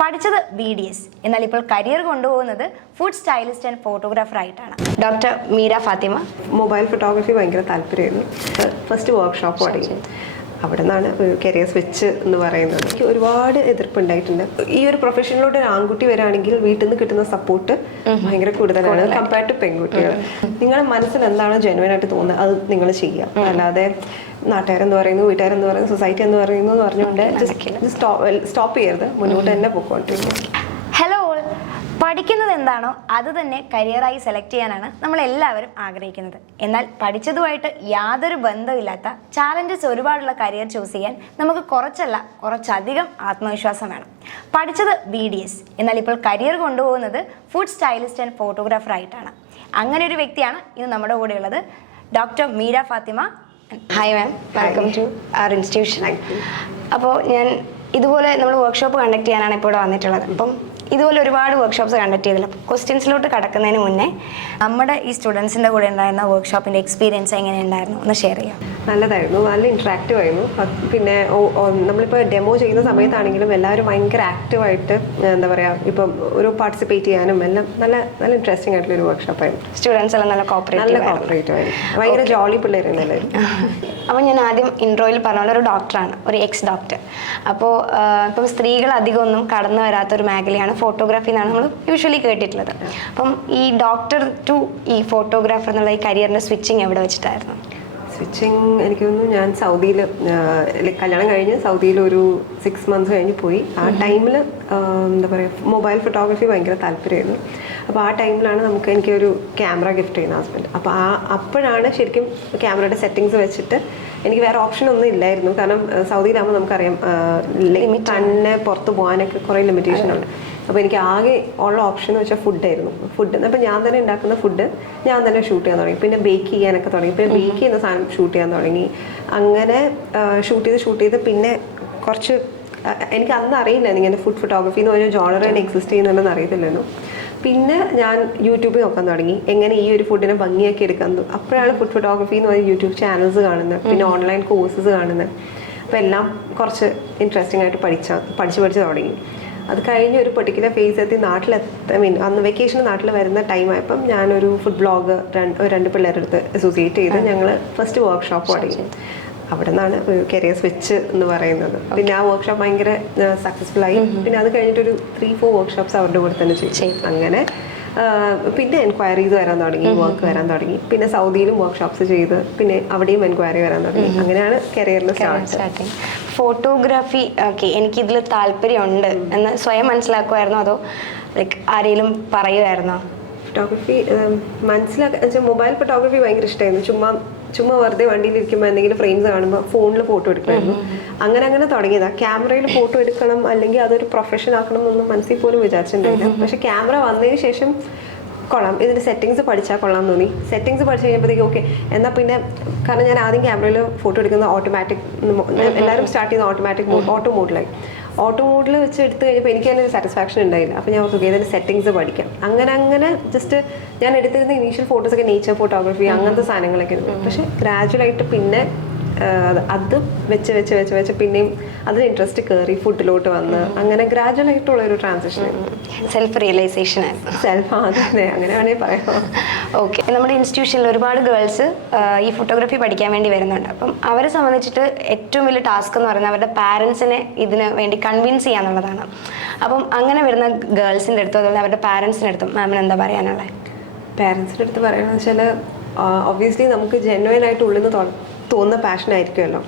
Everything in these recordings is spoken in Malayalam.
പഠിച്ചത് BDS, എന്നാൽ ഇപ്പോൾ കരിയർ കൊണ്ടുപോകുന്നത് ഫുഡ് സ്റ്റൈലിസ്റ്റ് ആൻഡ് ഫോട്ടോഗ്രാഫർ ആയിട്ടാണ്. Doctor Meera Fathima. Mobile photography ഭയങ്കര താല്പര്യമായിരുന്നു. ഫസ്റ്റ് വർക്ക്ഷോപ്പ് തുടങ്ങി. അവിടെ നിന്നാണ് ഒരു കരിയർ സ്വിച്ച് എന്ന് പറയുന്നത്. എനിക്ക് ഒരുപാട് എതിർപ്പുണ്ടായിട്ടുണ്ട്. ഈ ഒരു പ്രൊഫഷനിലോട്ട് ഒരു ആൺകുട്ടി വരികയാണെങ്കിൽ വീട്ടിൽ നിന്ന് കിട്ടുന്ന സപ്പോർട്ട് ഭയങ്കര കൂടുതലാണ് കമ്പയർഡ് ടു പെൺകുട്ടികൾ. നിങ്ങളുടെ മനസ്സിൽ എന്താണോ ജെനുവൻ ആയിട്ട് തോന്നുന്നത് അത് നിങ്ങൾ ചെയ്യുക. അല്ലാതെ നാട്ടുകാരെന്ന് പറയുന്നു, വീട്ടുകാരെന്ന് പറയുന്നു, സൊസൈറ്റി എന്ന് പറയുന്നു എന്ന് പറഞ്ഞുകൊണ്ട് സ്റ്റോപ്പ് ചെയ്യരുത്, മുന്നോട്ട് തന്നെ പോയിക്കൊണ്ടിരിക്കും. ഹലോ ഓൾ, പഠിക്കുന്നത് എന്താണോ അത് തന്നെ കരിയറായി സെലക്ട് ചെയ്യാനാണ് നമ്മൾ എല്ലാവരും ആഗ്രഹിക്കുന്നത്. എന്നാൽ പഠിച്ചതുമായിട്ട് യാതൊരു ബന്ധമില്ലാത്ത ചാലഞ്ചസ് ഒരുപാടുള്ള കരിയർ ചൂസ് ചെയ്യാൻ നമുക്ക് കുറച്ചധികം ആത്മവിശ്വാസം വേണം. പഠിച്ചത് BDS, എന്നാൽ ഇപ്പോൾ കരിയർ കൊണ്ടുപോകുന്നത് ഫുഡ് സ്റ്റൈലിസ്റ്റ് ആൻഡ് ഫോട്ടോഗ്രാഫർ ആയിട്ടാണ്. അങ്ങനെ ഒരു വ്യക്തിയാണ് ഇന്ന് നമ്മുടെ കൂടെ ഉള്ളത്, doctor Meera Fathima. Hi ma'am, welcome to our institution. അപ്പോൾ ഞാൻ ഇതുപോലെ നമ്മൾ വർക്ക്ഷോപ്പ് കണ്ടക്ട് ചെയ്യാനാണ് ഇപ്പോൾ ഇവിടെ വന്നിട്ടുള്ളത്. അപ്പം ഇതുപോലെ ഒരുപാട് വർക്ക്ഷോപ്സ് കണ്ടക്ട് ചെയ്തില്ല. ക്വസ്റ്റ്യൻസിലോട്ട് കടക്കുന്നതിന് മുന്നേ നമ്മുടെ ഈ സ്റ്റുഡൻസിൻ്റെ കൂടെ ഉണ്ടായിരുന്ന വർക്ക്ഷോപ്പിൻ്റെ എക്സ്പീരിയൻസ് എങ്ങനെയുണ്ടായിരുന്നു ഒന്ന് ഷെയർ ചെയ്യാം. നല്ലതായിരുന്നു, നല്ല ഇൻട്രാക്റ്റീവ് ആയിരുന്നു. പിന്നെ നമ്മളിപ്പോൾ ഡെമോ ചെയ്യുന്ന സമയത്താണെങ്കിലും എല്ലാവരും ഭയങ്കര ആക്റ്റീവായിട്ട് എന്താ പറയുക, ഇപ്പം ഒരു പാർട്ടിസിപ്പേറ്റ് ചെയ്യാനും എല്ലാം നല്ല നല്ല ഇൻട്രസ്റ്റിംഗ് ആയിട്ടുള്ള ഒരു വർക്ക്ഷോപ്പായിരുന്നു. സ്റ്റുഡൻസ് എല്ലാം നല്ല കോപ്പറേറ്റീവ് ആയിരുന്നു, ഭയങ്കര ജോളി പിള്ളേരായിരുന്നു എല്ലാവരും. അപ്പോൾ ഞാൻ ആദ്യം ഇൻട്രോയിൽ പറഞ്ഞ പോലെ ഒരു ഡോക്ടറാണ്, ഒരു എക്സ് ഡോക്ടർ. അപ്പോൾ ഇപ്പം സ്ത്രീകൾ അധികം ഒന്നും കടന്നു വരാത്തൊരു മേഖലയാണ് ഫോട്ടോഗ്രാഫി എന്നാണ് നമ്മൾ യൂഷ്വലി കേട്ടിട്ടുള്ളത്. അപ്പം ഈ ഡോക്ടർ ടു ഈ ഫോട്ടോഗ്രാഫർ എന്നുള്ള ഈ കരിയറിൻ്റെ സ്വിച്ചിങ് എവിടെ വെച്ചിട്ടായിരുന്നു? സ്വിച്ചിങ് എനിക്ക് തോന്നുന്നു ഞാൻ സൗദിയിൽ കല്യാണം കഴിഞ്ഞ് സൗദിയിൽ ഒരു 6 months കഴിഞ്ഞ് പോയി. ആ ടൈമിൽ എന്താ പറയുക, മൊബൈൽ ഫോട്ടോഗ്രാഫി ഭയങ്കര താല്പര്യമായിരുന്നു. അപ്പോൾ ആ ടൈമിലാണ് എനിക്കൊരു ക്യാമറ ഗിഫ്റ്റ് ചെയ്യുന്ന ഹസ്ബൻഡ്. അപ്പോൾ അപ്പോഴാണ് ശരിക്കും ക്യാമറയുടെ സെറ്റിങ്സ് വെച്ചിട്ട് എനിക്ക് വേറെ ഓപ്ഷനൊന്നും ഇല്ലായിരുന്നു. കാരണം സൗദിയിലാകുമ്പോൾ നമുക്കറിയാം തന്നെ പുറത്ത് പോകാനൊക്കെ കുറേ ലിമിറ്റേഷൻ ഉണ്ട്. അപ്പോൾ എനിക്ക് ആകെ ഉള്ള ഓപ്ഷൻ എന്ന് വെച്ചാൽ ഫുഡായിരുന്നു. അപ്പോൾ ഞാൻ തന്നെ ഉണ്ടാക്കുന്ന ഫുഡ് ഞാൻ തന്നെ ഷൂട്ട് ചെയ്യാൻ തുടങ്ങി. പിന്നെ ബേക്ക് ചെയ്യാനൊക്കെ തുടങ്ങി. പിന്നെ ബേക്ക് ചെയ്യുന്ന സാധനം ഷൂട്ട് ചെയ്യാൻ തുടങ്ങി. അങ്ങനെ ഷൂട്ട് ചെയ്ത് പിന്നെ കുറച്ച് എനിക്ക് അന്ന് അറിയില്ല ഇങ്ങനെ ഫുഡ് ഫോട്ടോഗ്രാഫി എന്ന് പറഞ്ഞ ജോണർ തന്നെ എക്സിസ്റ്റ് ചെയ്യുന്നുണ്ടെന്ന് അറിയത്തില്ലായിരുന്നു. പിന്നെ ഞാൻ യൂട്യൂബിൽ നോക്കാൻ തുടങ്ങി എങ്ങനെ ഈ ഒരു ഫുഡിനെ ഭംഗിയാക്കി എടുക്കാൻ. അപ്പോഴാണ് ഫുഡ് ഫോട്ടോഗ്രാഫി എന്ന് പറഞ്ഞ യൂട്യൂബ് ചാനൽസ് കാണുന്നത്, പിന്നെ ഓൺലൈൻ കോഴ്സസ് കാണുന്നത്. അപ്പോൾ എല്ലാം കുറച്ച് ഇൻട്രസ്റ്റിംഗ് ആയിട്ട് പഠിച്ച് തുടങ്ങി. അത് കഴിഞ്ഞ് ഒരു പെർട്ടിക്കുലർ ഫേസ് എത്തി അന്ന് വെക്കേഷന് നാട്ടിൽ വരുന്ന ടൈമായപ്പം ഞാനൊരു ഫുഡ് ബ്ലോഗ് 2 പിള്ളേരുടെ അടുത്ത് അസോസിയേറ്റ് ചെയ്ത് ഞങ്ങൾ ഫസ്റ്റ് വർക്ക്ഷോപ്പ് തുടങ്ങി. അവിടെ നിന്നാണ് ഒരു കരിയർ സ്വിച്ച് എന്ന് പറയുന്നത്. പിന്നെ ആ വർക്ക്ഷോപ്പ് ഭയങ്കര സക്സസ്ഫുൾ ആയി. പിന്നെ അത് കഴിഞ്ഞിട്ടൊരു 3-4 വർക്ക്ഷോപ്സ് അവരുടെ കൂടെ തന്നെ ചെയ്തു. അങ്ങനെ പിന്നെ എൻക്വയറീസ് വരാൻ തുടങ്ങി, വർക്ക് വരാൻ തുടങ്ങി. പിന്നെ സൗദിയിലും വർക്ക്ഷോപ്സ് ചെയ്ത് പിന്നെ അവിടെയും എൻക്വയറി വരാൻ തുടങ്ങി. അങ്ങനെയാണ് കരിയറിൽ സ്റ്റാർട്ടിങ്. ഫോട്ടോഗ്രാഫി എനിക്കിതിൽ താല്പര്യമുണ്ട് എന്ന് സ്വയം മനസ്സിലാക്കുമായിരുന്നോ അതോ ലൈക്ക് ആരെങ്കിലും പറയുമായിരുന്നോ? ഫോട്ടോഗ്രാഫി മനസ്സിലാക്കാൻ മൊബൈൽ ഫോട്ടോഗ്രാഫി ഭയങ്കര ഇഷ്ടമായിരുന്നു. ചുമ്മാ വെറുതെ വണ്ടിയിലിരിക്കുമ്പോൾ എന്തെങ്കിലും ഫ്രെയിംസ് കാണുമ്പോൾ ഫോണിൽ ഫോട്ടോ എടുക്കുമായിരുന്നു. അങ്ങനെ തുടങ്ങിയതാണ്. ക്യാമറയിൽ ഫോട്ടോ എടുക്കണം അല്ലെങ്കിൽ അതൊരു പ്രൊഫഷൻ ആക്കണം എന്നൊന്നും മനസ്സിൽ പോലും വിചാരിച്ചിട്ടുണ്ടായില്ല. പക്ഷെ ക്യാമറ വന്നതിന് ശേഷം കൊള്ളാം, ഇതിൻ്റെ സെറ്റിങ്സ് പഠിച്ചാൽ കൊള്ളാം തോന്നി. സെറ്റിങ്സ് പഠിച്ചു കഴിഞ്ഞപ്പോഴത്തേക്ക് ഓക്കെ എന്നാൽ പിന്നെ, കാരണം ഞാൻ ആദ്യം ക്യാമറയിൽ ഫോട്ടോ എടുക്കുന്ന ഓട്ടോമാറ്റിക്, എല്ലാവരും സ്റ്റാർട്ട് ചെയ്യുന്ന ഓട്ടോ മോഡിലായി. ഓട്ടോ മോഡിൽ വെച്ച് എടുത്തു കഴിഞ്ഞപ്പോൾ എനിക്ക് തന്നെ ഒരു സാറ്റിസ്ഫാക്ഷൻ ഉണ്ടായില്ല. അപ്പോൾ ഞാൻ ഓക്കെ ഇതിൻ്റെ സെറ്റിങ്സ് പഠിക്കാം. അങ്ങനെ ജസ്റ്റ് ഞാൻ എടുത്തിരുന്ന ഇനീഷ്യൽ ഫോട്ടോസൊക്കെ നേച്ചർ ഫോട്ടോഗ്രാഫി അങ്ങനത്തെ സാധനങ്ങളൊക്കെ ഉണ്ട്. പക്ഷേ ഗ്രാജുവലായിട്ട് പിന്നെ അത് വെച്ച് പിന്നെയും അതിന് ഇൻട്രസ്റ്റ് കയറി ഫുഡിലോട്ട് വന്ന് അങ്ങനെ ഗ്രാജുവലായിട്ടുള്ള ഒരു ട്രാൻസിഷൻ ആയിരുന്നു. സെൽഫ് റിയലൈസേഷൻ ആയിരുന്നു. അതെ, അങ്ങനെ വേണമെങ്കിൽ പറയാം. ഓക്കെ, നമ്മുടെ ഇൻസ്റ്റിറ്റ്യൂഷനിൽ ഒരുപാട് ഗേൾസ് ഈ ഫോട്ടോഗ്രാഫി പഠിക്കാൻ വേണ്ടി വരുന്നുണ്ട്. അപ്പം അവരെ സംബന്ധിച്ചിട്ട് ഏറ്റവും വലിയ ടാസ്ക് എന്ന് പറയുന്നത് അവരുടെ പാരൻസിനെ ഇതിന് വേണ്ടി കൺവിൻസ് ചെയ്യാന്നുള്ളതാണ്. അപ്പം അങ്ങനെ വരുന്ന ഗേൾസിൻ്റെ അടുത്തും അതുപോലെ അവരുടെ പാരൻസിൻ്റെ അടുത്തും മാമിന് എന്താ പറയാനുള്ളത്? പാരൻസിൻ്റെ അടുത്ത് പറയുന്നത് വെച്ചാൽ ഒബ്വിയസ്ലി നമുക്ക് ജെന്യുവൻ ആയിട്ട് ഉള്ളിൽ നിന്ന് തോന്നുന്ന പാഷൻ ആയിരിക്കുമല്ലോ.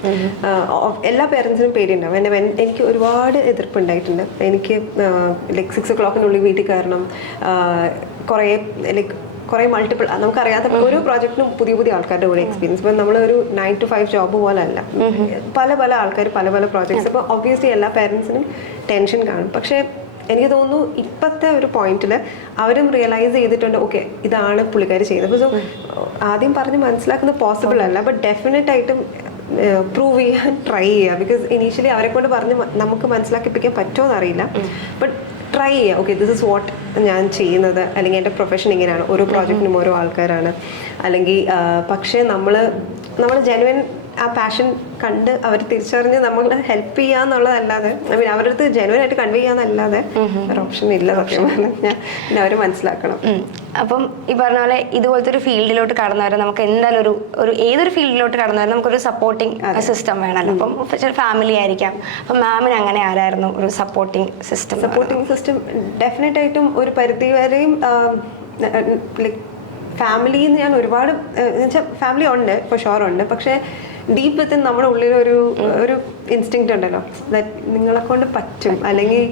എല്ലാ പേരൻസിനും പേടിയുണ്ടാവും. എനിക്ക് ഒരുപാട് എതിർപ്പുണ്ടായിട്ടുണ്ട്. എനിക്ക് ലൈക്ക് 6 o'clock വീട്ടിൽ കയറണം, കുറേ മൾട്ടിപ്പിൾ നമുക്കറിയാത്ത ഓരോ പ്രോജക്റ്റിനും പുതിയ ആൾക്കാരുടെ കൂടെ എക്സ്പീരിയൻസ്. ഇപ്പം നമ്മളൊരു 9 to 5 ജോബ് പോലെ അല്ല, പല ആൾക്കാർ പല പ്രോജക്ട്സ്. അപ്പോൾ ഒബ്വിയസ്ലി എല്ലാ പേരൻസിനും ടെൻഷൻ കാണും. പക്ഷേ എനിക്ക് തോന്നുന്നു ഇപ്പോഴത്തെ ഒരു പോയിന്റിൽ അവരും റിയലൈസ് ചെയ്തിട്ടുണ്ട് ഓക്കെ ഇതാണ് പുള്ളിക്കാർ ചെയ്യുന്നത്. സോ ആദ്യം പറഞ്ഞ് മനസ്സിലാക്കുന്നത് പോസിബിൾ അല്ല, ബട്ട് ഡെഫിനറ്റ് ആയിട്ടും പ്രൂവ് ചെയ്യാൻ ട്രൈ ചെയ്യുക. ബിക്കോസ് ഇനീഷ്യലി അവരെ കൊണ്ട് പറഞ്ഞ് നമുക്ക് മനസ്സിലാക്കിപ്പിക്കാൻ പറ്റുമോ എന്നറിയില്ല, ബട്ട് ട്രൈ ചെയ്യുക. ഓക്കെ ദിസ് ഇസ് വാട്ട് ഞാൻ ചെയ്യുന്നത്, അല്ലെങ്കിൽ എൻ്റെ പ്രൊഫഷൻ ഇങ്ങനെയാണ്, ഓരോ പ്രോജക്റ്റിനും ഓരോ ആൾക്കാരാണ്. അല്ലെങ്കിൽ പക്ഷേ നമ്മൾ ജെനുവൻ ആ പാഷൻ കണ്ട് അവർ തിരിച്ചറിഞ്ഞ് നമ്മളെ ഹെൽപ്പ് ചെയ്യാന്നുള്ളതല്ലാതെ ഐ മീൻ അവരുടെ അടുത്ത് ജെനുവൻ ആയിട്ട് കൺവേ ചെയ്യാന്നല്ലാതെ ഒരു ഓപ്ഷൻ ഇല്ല സത്യം പറഞ്ഞാൽ. പിന്നെ അവർ മനസ്സിലാക്കണം. അപ്പം ഈ പറഞ്ഞ പോലെ ഇതുപോലത്തെ ഒരു ഫീൽഡിലോട്ട് കടന്നു വരാൻ നമുക്ക് എന്തായാലും ഒരു ഏതൊരു ഫീൽഡിലോട്ട് കടന്നു വരാൻ നമുക്കൊരു സപ്പോർട്ടിങ് സിസ്റ്റം വേണമല്ലോ. അപ്പം ഫാമിലി ആയിരിക്കാം. അപ്പം മാമിന് അങ്ങനെ ആരായിരുന്നു ഒരു supporting system? Supporting system definite ആയിട്ടും ഒരു പരിധി വരെയും ലൈക്ക് ഫാമിലിന്ന് ഞാൻ ഒരുപാട് എന്നുവെച്ചാൽ ഫാമിലി ഉണ്ട് ഫോർ ഷുവർ ഉണ്ട്. പക്ഷേ ഡീപ്പ് വിത്തിൻ നമ്മുടെ ഉള്ളിൽ ഒരു ഇൻസ്റ്റിങ്ക്റ്റ് ഉണ്ടല്ലോ, നിങ്ങളെ കൊണ്ട് പറ്റും. അല്ലെങ്കിൽ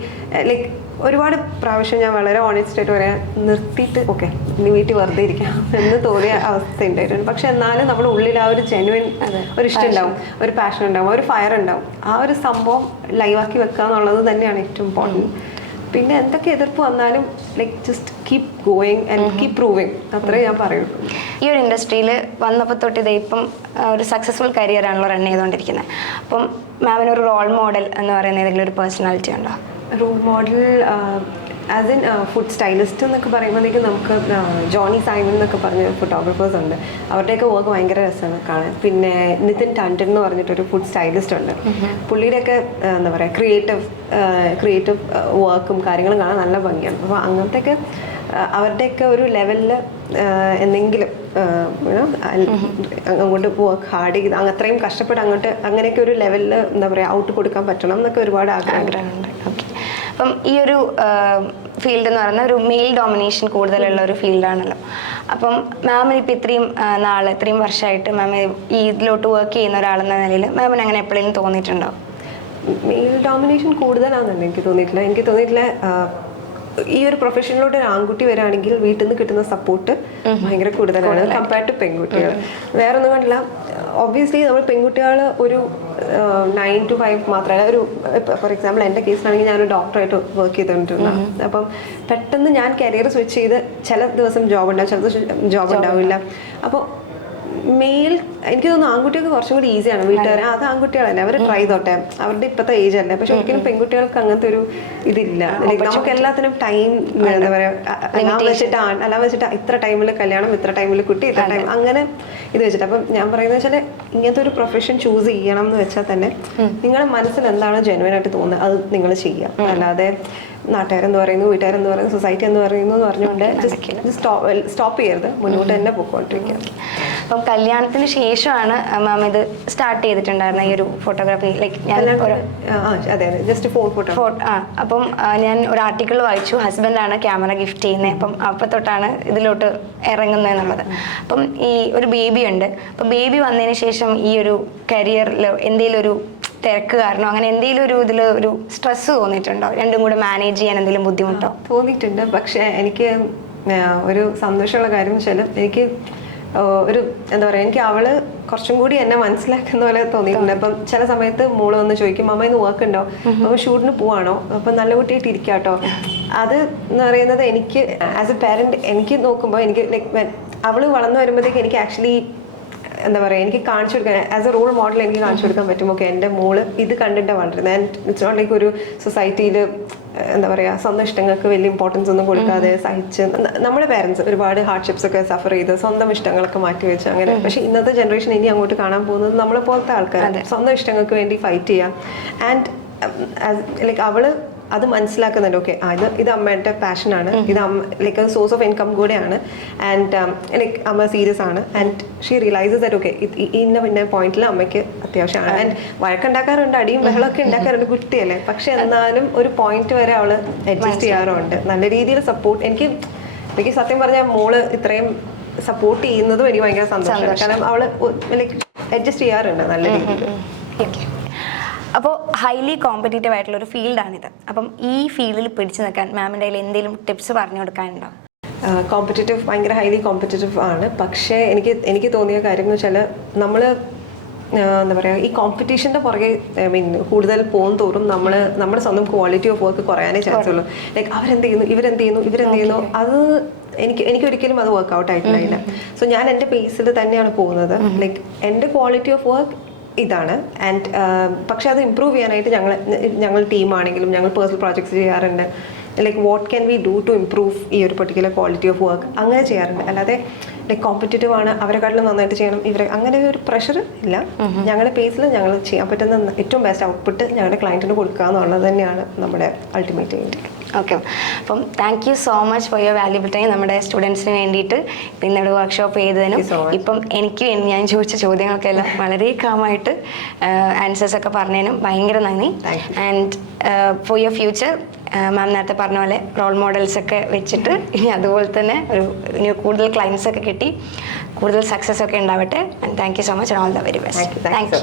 ലൈക്ക് ഒരുപാട് പ്രാവശ്യം ഞാൻ വളരെ ഓണസ്റ്റ് ആയിട്ട് പറയാൻ നിർത്തിയിട്ട് ഓക്കെ ഇനി വീട്ടിൽ വെറുതെ ഇരിക്കാം എന്ന് തോന്നിയ അവസ്ഥ ഉണ്ടായിട്ടുണ്ട്. പക്ഷെ എന്നാലും നമ്മുടെ ഉള്ളിൽ ആ ഒരു ജെനുവിൻ ഒരു ഇഷ്ടം ഉണ്ടാവും, ഒരു പാഷൻ ഉണ്ടാവും, ഒരു ഫയർ ഉണ്ടാവും. ആ ഒരു സംഭവം ലൈവാക്കി വെക്കുക എന്നുള്ളത് തന്നെയാണ് ഏറ്റവും ഇമ്പോർട്ടൻറ്റ്. പിന്നെ എന്തൊക്കെ എതിർപ്പ് വന്നാലും like just keep going and keep proving, അത്രേ ഞാൻ പറയുള്ളൂ. ഈ ഒരു ഇൻഡസ്ട്രിയിൽ വന്നപ്പോൾ തൊട്ട് ഇത് ഇപ്പം ഒരു സക്സസ്ഫുൾ കരിയറാണല്ലോ റൺ ചെയ്തുകൊണ്ടിരിക്കുന്നത്. അപ്പം മാമിനൊരു റോൾ മോഡൽ എന്ന് പറയുന്ന ഏതെങ്കിലും ഒരു പേഴ്സണാലിറ്റി ഉണ്ടോ? Role model as in food stylist എന്നൊക്കെ പറയുമ്പോഴത്തേക്കും നമുക്ക് ജോണി സൈമൺ എന്നൊക്കെ പറഞ്ഞ ഫോട്ടോഗ്രാഫേഴ്സ് ഉണ്ട്. അവരുടെയൊക്കെ വർക്ക് ഭയങ്കര രസമാണ് കാണാൻ. പിന്നെ നിതിൻ ടണ്ടൻ എന്ന് പറഞ്ഞിട്ടൊരു ഫുഡ് സ്റ്റൈലിസ്റ്റ് ഉണ്ട്. പുള്ളിയുടെയൊക്കെ എന്താ പറയുക ക്രിയേറ്റീവ് വർക്കും കാര്യങ്ങളും കാണാൻ നല്ല ഭംഗിയാണ്. അപ്പോൾ അങ്ങനത്തെയൊക്കെ അവരുടെയൊക്കെ ഒരു ലെവലിൽ എന്തെങ്കിലും അങ്ങോട്ട് വർക്ക് ഹാർഡ് ചെയ്ത് അത്രയും കഷ്ടപ്പെട്ട് അങ്ങനെയൊക്കെ ഒരു ലെവലിൽ എന്താ പറയുക ഔട്ട് കൊടുക്കാൻ പറ്റണം എന്നൊക്കെ ഒരുപാട് ആഗ്രഹമുണ്ട്. ഓക്കെ. അപ്പം ഈ ഒരു ഫീൽഡ് എന്ന് പറയുന്നത് ഒരു മെയിൽ ഡോമിനേഷൻ കൂടുതലുള്ള ഒരു ഫീൽഡാണല്ലോ. അപ്പം മാമിന് ഇപ്പം ഇത്രയും വർഷമായിട്ട് മാം ഈ ഇതിലോട്ട് വർക്ക് ചെയ്യുന്ന ഒരാളെന്ന നിലയിൽ മാമിന് അങ്ങനെ എപ്പോഴെങ്കിലും തോന്നിയിട്ടുണ്ടോ? മെയിൽ ഡോമിനേഷൻ കൂടുതലാണെന്നുണ്ട് എനിക്ക് തോന്നിയിട്ടില്ല. ഈ ഒരു പ്രൊഫഷനിലോട്ട് ഒരു ആൺകുട്ടി വരികയാണെങ്കിൽ വീട്ടിൽ നിന്ന് കിട്ടുന്ന സപ്പോർട്ട് ഭയങ്കര കൂടുതലാണ് കമ്പയർഡ് ടു പെൺകുട്ടികൾ. വേറെ ഒന്നും കണ്ടില്ല. ഒബ്വിയസ്ലി നമ്മൾ പെൺകുട്ടികൾ ഒരു 9 to 5 മാത്രമല്ല, ഒരു ഫോർ എക്സാമ്പിൾ എൻ്റെ കേസിലാണെങ്കിൽ ഞാനൊരു ഡോക്ടറായിട്ട് വർക്ക് ചെയ്തുകൊണ്ടിരുന്നതാണ്. അപ്പം പെട്ടെന്ന് ഞാൻ കരിയർ സ്വിച്ച് ചെയ്ത് ചില ദിവസം ജോബ് ഉണ്ടാവും, ചില ദിവസം ജോബ് ഉണ്ടാവില്ല. അപ്പോൾ മെയിൽ എനിക്ക് തോന്നുന്നു ആൺകുട്ടികൾക്ക് കുറച്ചും കൂടി ഈസിയാണ്. വീട്ടുകാർ അത് ആൺകുട്ടികളല്ലേ, അവർ ട്രൈ ചെയ്തോട്ടെ, അവരുടെ ഇപ്പോഴത്തെ ഏജ് അല്ലേ. പക്ഷെ ഒരിക്കലും പെൺകുട്ടികൾക്ക് അങ്ങനത്തെ ഒരു ഇതില്ല. നമുക്ക് എല്ലാത്തിനും ടൈം എന്താ പറയുക അല്ല വെച്ചിട്ട് ഇത്ര ടൈമിൽ കല്യാണം, ഇത്ര ടൈമിൽ കുട്ടി, ഇത്ര ടൈം അങ്ങനെ ഇത് വെച്ചിട്ട്. അപ്പം ഞാൻ പറയുന്നത് വെച്ചാൽ ഇങ്ങനത്തെ ഒരു പ്രൊഫഷൻ ചൂസ് ചെയ്യണം എന്ന് വെച്ചാൽ തന്നെ നിങ്ങളുടെ മനസ്സിൽ എന്താണോ ജെനുവൻ ആയിട്ട് തോന്നുന്നത് അത് നിങ്ങൾ ചെയ്യാം. അല്ലാതെ നാട്ടുകാരെന്ന് പറയുന്നു, വീട്ടുകാരെന്ന് പറയുന്നു, സൊസൈറ്റി എന്ന് പറയുന്നു എന്ന് പറഞ്ഞുകൊണ്ട് സ്റ്റോപ്പ് ചെയ്യരുത്, മുന്നോട്ട് തന്നെ പോയിക്കൊണ്ടിരിക്കുക. അപ്പം കല്യാണത്തിന് ശേഷമാണ് മാം ഇത് സ്റ്റാർട്ട് ചെയ്തിട്ടുണ്ടായിരുന്ന ഈ ഒരു ഫോട്ടോഗ്രാഫി? ലൈക്ക് ഞാൻ അതെ ജസ്റ്റ് ഫോട്ടോ അപ്പം ഞാൻ ഒരു ആർട്ടിക്കിൾ വായിച്ചു, ഹസ്ബൻഡാണ് ക്യാമറ ഗിഫ്റ്റ് ചെയ്യുന്നത്. അപ്പം തൊട്ടാണ് ഇതിലോട്ട് ഇറങ്ങുന്നത് എന്നുള്ളത്. അപ്പം ഈ ഒരു ബേബി ഉണ്ട്. അപ്പം ബേബി വന്നതിന് ശേഷം ഈ ഒരു കരിയറിൽ എന്തെങ്കിലും ഒരു തിരക്ക് കാരണം അങ്ങനെ എന്തെങ്കിലും ഒരു ഇതിൽ ഒരു സ്ട്രെസ് തോന്നിയിട്ടുണ്ടോ? രണ്ടും കൂടെ മാനേജ് ചെയ്യാൻ എന്തെങ്കിലും ബുദ്ധിമുട്ടോ? തോന്നിയിട്ടുണ്ട്. പക്ഷെ എനിക്ക് ഒരു സന്തോഷമുള്ള കാര്യം വെച്ചാൽ എനിക്ക് ഒരു എന്താ പറയുക, എനിക്ക് അവള് കുറച്ചും കൂടി എന്നെ മനസ്സിലാക്കുന്ന പോലെ തോന്നിയിട്ടുണ്ട്. അപ്പം ചില സമയത്ത് മോള് വന്ന് ചോദിക്കും, അമ്മ ഇന്ന് വർക്ക് ഉണ്ടോ, അപ്പൊ ഷൂട്ടിന് പോവാണോ, അപ്പം നല്ല കുട്ടിയായിട്ട് ഇരിക്കാട്ടോ. അത് എന്ന് പറയുന്നത് എനിക്ക് ആസ് എ പാരന്റ് എനിക്ക് നോക്കുമ്പോൾ എനിക്ക് ലൈക്ക് അവള് വളർന്നു വരുമ്പോഴത്തേക്ക് എനിക്ക് ആക്ച്വലി എന്താ പറയുക, എനിക്ക് കാണിച്ചു കൊടുക്കാൻ ആസ് എ റോൾ മോഡൽ എനിക്ക് കാണിച്ചു കൊടുക്കാൻ പറ്റും. ഓക്കെ എൻ്റെ മോള് ഇത് കണ്ടിട്ട് വളരുന്നത്. ആൻഡ് ഇറ്റ്സ് നോട്ട് ലൈക്ക് ഒരു സൊസൈറ്റിയിൽ എന്താ പറയുക സ്വന്തം ഇഷ്ടങ്ങൾക്ക് വലിയ ഇമ്പോർട്ടൻസ് ഒന്നും കൊടുക്കാതെ സഹിച്ച് നമ്മുടെ പേരൻസ് ഒരുപാട് ഹാർഡ്ഷിപ്സ് ഒക്കെ സഫർ ചെയ്ത് സ്വന്തം ഇഷ്ടങ്ങളൊക്കെ മാറ്റി വെച്ച് അങ്ങനെ. പക്ഷേ ഇന്നത്തെ ജനറേഷൻ ഇനി അങ്ങോട്ട് കാണാൻ പോകുന്നത് നമ്മളെ പോലത്തെ ആൾക്കാർ സ്വന്തം ഇഷ്ടങ്ങൾക്ക് വേണ്ടി ഫൈറ്റ് ചെയ്യാം. ആൻഡ് ലൈക്ക് അവള് അത് മനസ്സിലാക്കുന്നുണ്ട്. ഓക്കെ ഇത് അമ്മയുടെ പാഷനാണ്, ഇത് ലൈക്ക് സോഴ്സ് ഓഫ് ഇൻകം കൂടെയാണ്. ആൻഡ് ലൈക്ക് അമ്മ സീരിയസ് ആണ്. And she realises that okay പിന്നെ പോയിന്റിൽ അമ്മയ്ക്ക് അത്യാവശ്യമാണ്. ആൻഡ് വഴക്കുണ്ടാക്കാറുണ്ട്, അടിയും ബഹളമൊക്കെ ഉണ്ടാക്കാറുണ്ട്, കുട്ടിയല്ലേ. പക്ഷെ എന്നാലും ഒരു പോയിന്റ് വരെ അവള് അഡ്ജസ്റ്റ് ചെയ്യാറുണ്ട്. നല്ല രീതിയിൽ സപ്പോർട്ട് എനിക്ക് സത്യം പറഞ്ഞാൽ മോള് ഇത്രയും സപ്പോർട്ട് ചെയ്യുന്നതും എനിക്ക് ഭയങ്കര സന്തോഷമാണ്. കാരണം അവള് ലൈക്ക് അഡ്ജസ്റ്റ് ചെയ്യാറുണ്ട് നല്ല രീതിയിൽ. അപ്പോൾ ഹൈലി കോമ്പറ്റീറ്റീവ് ആയിട്ടുള്ള ഒരു ഫീൽഡാണിത്. അപ്പം ഈ ഫീൽഡിൽ പിടിച്ചു നിൽക്കാൻ മാമിൻ്റെ കയ്യിൽ എന്തെങ്കിലും ടിപ്സ് പറഞ്ഞു കൊടുക്കാനുണ്ടോ? കോമ്പറ്റീറ്റീവ് ഭയങ്കര ഹൈലി കോമ്പറ്റീറ്റീവ് ആണ്. പക്ഷേ എനിക്ക് തോന്നിയ കാര്യം എന്ന് വെച്ചാൽ നമ്മൾ എന്താ പറയുക, ഈ കോമ്പറ്റീഷൻ്റെ പുറകെ ഐ മീൻ കൂടുതൽ പോകും തോറും നമ്മുടെ സ്വന്തം ക്വാളിറ്റി ഓഫ് വർക്ക് കുറയാനേ ചാൻസ് ഉള്ളൂ. ലൈക്ക് ഇവരെന്ത് ചെയ്യുന്നു അത് എനിക്ക് ഒരിക്കലും അത് വർക്ക്ഔട്ട് ആയിട്ടുണ്ടായില്ല. സോ ഞാൻ എൻ്റെ പേസിൽ തന്നെയാണ് പോകുന്നത്. ലൈക്ക് എൻ്റെ ക്വാളിറ്റി ഓഫ് വർക്ക് ഇതാണ്. ആൻഡ് പക്ഷെ അത് ഇമ്പ്രൂവ് ചെയ്യാനായിട്ട് ഞങ്ങൾ ടീമാണെങ്കിലും ഞങ്ങൾ പേഴ്സണൽ പ്രോജക്ട്സ് ചെയ്യാറുണ്ട്. Like what can we do to improve ഈ ഒരു പെർട്ടിക്കുലർ ക്വാളിറ്റി ഓഫ് വർക്ക് അങ്ങനെ ചെയ്യാറുണ്ട്. അല്ലാതെ ലൈക്ക് കോമ്പറ്റേറ്റീവ് ആണ്, അവരെക്കാട്ടിലും നന്നായിട്ട് ചെയ്യണം, ഇവരെ അങ്ങനെ ഒരു പ്രഷർ ഇല്ല. ഞങ്ങളുടെ പേസിൽ ഞങ്ങൾ ചെയ്യാൻ പറ്റുന്ന ഏറ്റവും ബെസ്റ്റ് ഔട്ട്പുട്ട് ഞങ്ങളുടെ ക്ലയൻറ്റിന് കൊടുക്കുക എന്നുള്ളത് തന്നെയാണ് നമ്മുടെ അൾട്ടിമേറ്റ് എയിം. ഓക്കെ, അപ്പം thank you so much for your valuable time നമ്മുടെ സ്റ്റുഡൻസിന് വേണ്ടിയിട്ട് ഇന്നിവിടെ വർക്ക്ഷോപ്പ് ചെയ്തതിനും ഇപ്പം എനിക്ക് ഞാൻ ചോദിച്ച ചോദ്യങ്ങൾക്കെല്ലാം വളരെ കാമായിട്ട് ആൻസേഴ്സ് ഒക്കെ പറഞ്ഞതിനും ഭയങ്കര നന്ദി. ആൻഡ് ഫോർ യുവർ ഫ്യൂച്ചർ മാം നേരത്തെ പറഞ്ഞ പോലെ റോൾ മോഡൽസ് ഒക്കെ വെച്ചിട്ട് ഇനി അതുപോലെ തന്നെ ഇനി കൂടുതൽ ക്ലയൻസ് ഒക്കെ കിട്ടി കൂടുതൽ സക്സസ് ഒക്കെ ഉണ്ടാവട്ടെ. And thank you so much and all the very best. Thank you.